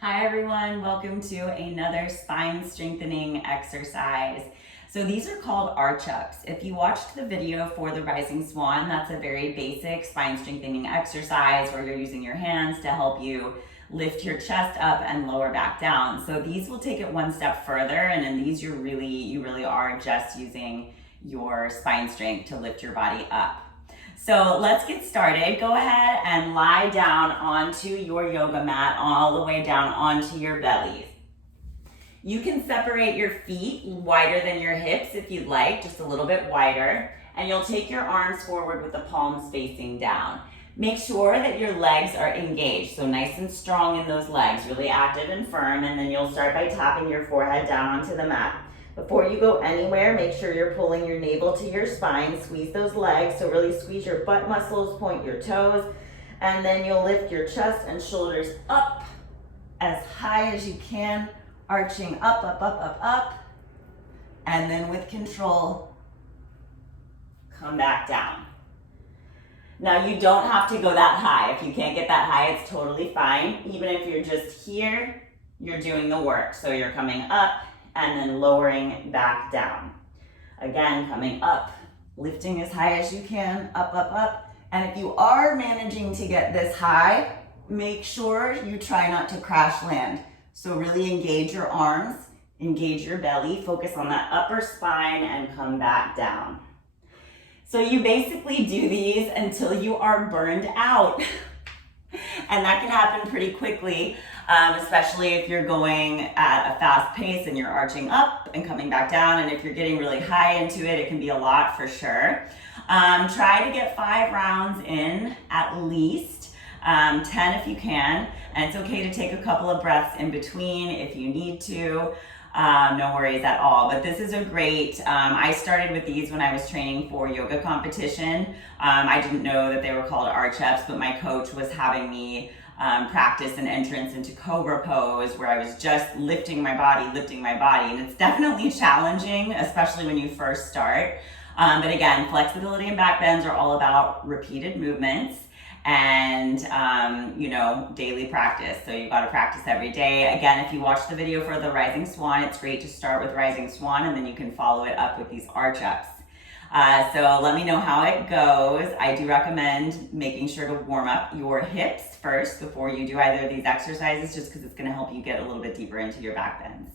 Hi everyone, welcome to another spine strengthening exercise. So these are called arch-ups. If you watched the video for the Rising Swan, that's a very basic spine strengthening exercise where you're using your hands to help you lift your chest up and lower back down. So these will take it one step further, and in these you really are just using your spine strength to lift your body up. So let's get started. Go ahead and lie down onto your yoga mat all the way down onto your bellies. You can separate your feet wider than your hips if you'd like, just a little bit wider, and you'll take your arms forward with the palms facing down. Make sure that your legs are engaged, so nice and strong in those legs, really active and firm, and then you'll start by tapping your forehead down onto the mat. Before you go anywhere, make sure you're pulling your navel to your spine, squeeze those legs, so really squeeze your butt muscles, point your toes, and then you'll lift your chest and shoulders up as high as you can, arching up, and then with control, come back down. Now you don't have to go that high. If you can't get that high, it's totally fine. Even if you're just here, you're doing the work. So you're coming up and then lowering back down. Again, coming up, lifting as high as you can, up. And if you are managing to get this high, make sure you try not to crash land. So really engage your arms, engage your belly, focus on that upper spine and come back down. So you basically do these until you are burned out. And that can happen pretty quickly, especially if you're going at a fast pace and you're arching up and coming back down. And if you're getting really high into it, it can be a lot for sure. Try to get 5 rounds in at least, 10 if you can. And it's okay to take a couple of breaths in between if you need to. No worries at all. But this is a great, I started with these when I was training for yoga competition. I didn't know that they were called arch-ups, but my coach was having me practice an entrance into cobra pose where I was just lifting my body. And it's definitely challenging, especially when you first start. But again, flexibility and back bends are all about repeated movements and daily practice. So you've got to practice every day. Again, if you watch the video for the Rising Swan, it's great to start with Rising Swan and then you can follow it up with these arch-ups. So let me know how it goes. I do recommend making sure to warm up your hips first before you do either of these exercises, just because it's going to help you get a little bit deeper into your back bends.